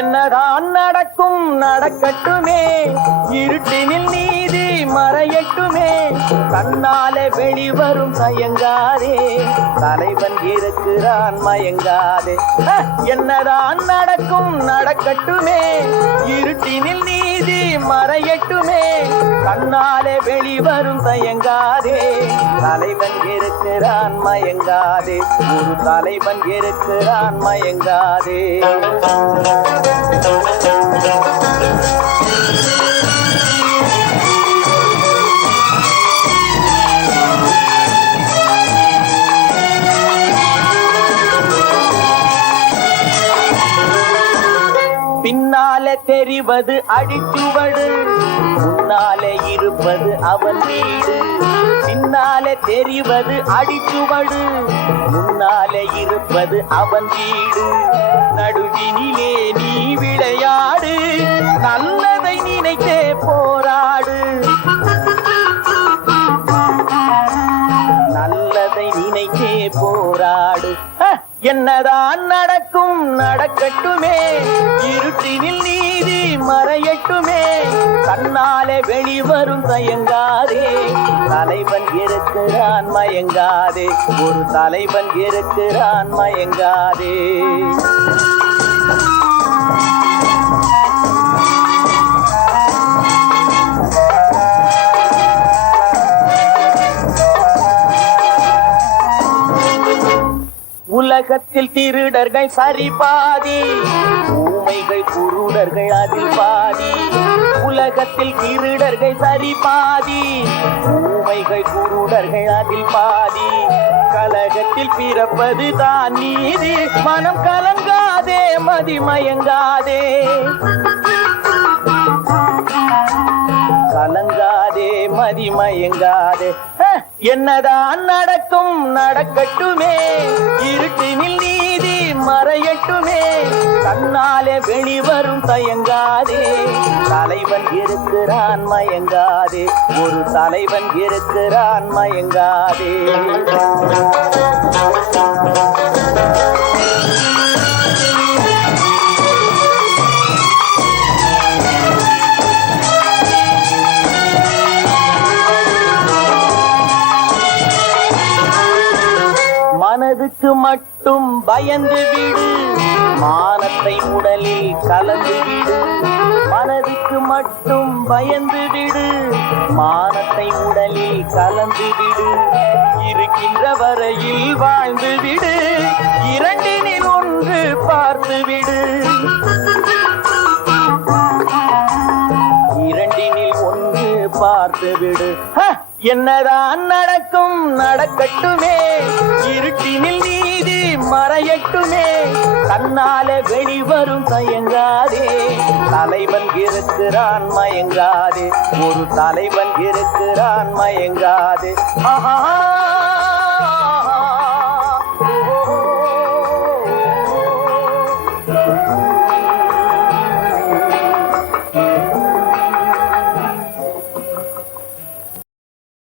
என்னதான் நடக்கும் நடக்கட்டுமே, இருட்டினில் நீதி மறையட்டுமே, கண்ணாலே வெளிவரும் தயங்காதே, தலைவன் இருக்கிறான் மயங்காதே. என்னதான் நடக்கும் நடக்கட்டுமே, இருட்டினில் நீதி மறையட்டுமே, கண்ணாலே வெளிவரும் தயங்காதே, தலைவன் இருக்கிறான் மயங்காதே, ஒரு தலைவன் இருக்கிறான் மயங்காதே. பின்னாலே தெரிவது அடிச்சுவடு, முன்னாலே இருப்பது அவன் வீடு. பின்னாலே தெரிவது அடிச்சுவடு, முன்னாலே இருப்பது அவன் வீடு. நடுவினிலே நீ விளையாடு, நல்லதை நினைத்தே போராடு, நல்லதை நினைத்தே போராடு. என்னதான் நடக்கும் நடக்கட்டுமே, இருட்டினில் நீதி மறையட்டுமே, கண்ணாலே வெளிவரும் தயங்காதே, தலைவன் இருக்கிறான் மயங்காதே, ஒரு தலைவன் இருக்கிறான் மயங்காதே. உலகத்தில் திருடர்கள் சரி பாதி, ஊமைகள் குருடர்கள் அதில் பாதி. உலகத்தில் திருடர்கள் சரி பாதி, ஊமைகள் குருடர்கள் அதில் பாதி. கலகத்தில் பிறப்பது தான் நீதி, மனம் கலங்காதே மதிமயங்காதே, கலங்காதே மதிமயங்காதே. என்னதான் நடக்கும் நடக்கட்டுமே, இருட்டினில் நீதி மறையட்டுமே, கண்ணாலே வெளிவரும் தயங்காதே, தலைவன் இருக்கிறான் மயங்காதே, ஒரு தலைவன் இருக்கிறான் மயங்காதே. மனதுக்கு மட்டும் பயந்து விடு, மானத்தை உடலில் கலந்து விடு. மனதுக்கு மட்டும் பயந்து விடு, மானத்தை உடலில் கலந்து விடு. இருக்கின்ற வரையில் வாழ்ந்து விடு, இரண்டினில் ஒன்று பார்த்து விடு, இரண்டினில் ஒன்று பார்த்து விடு. என்னதான் நடக்கும் நடக்கட்டுமே, இருட்டினில் நீதி மறையட்டுமே, கண்ணாலே வெளிவரும் தயங்காதே, தலைவன் இருக்கிறான் மயங்காதே, ஒரு தலைவன் இருக்கிறான் மயங்காதே. ஆஹா.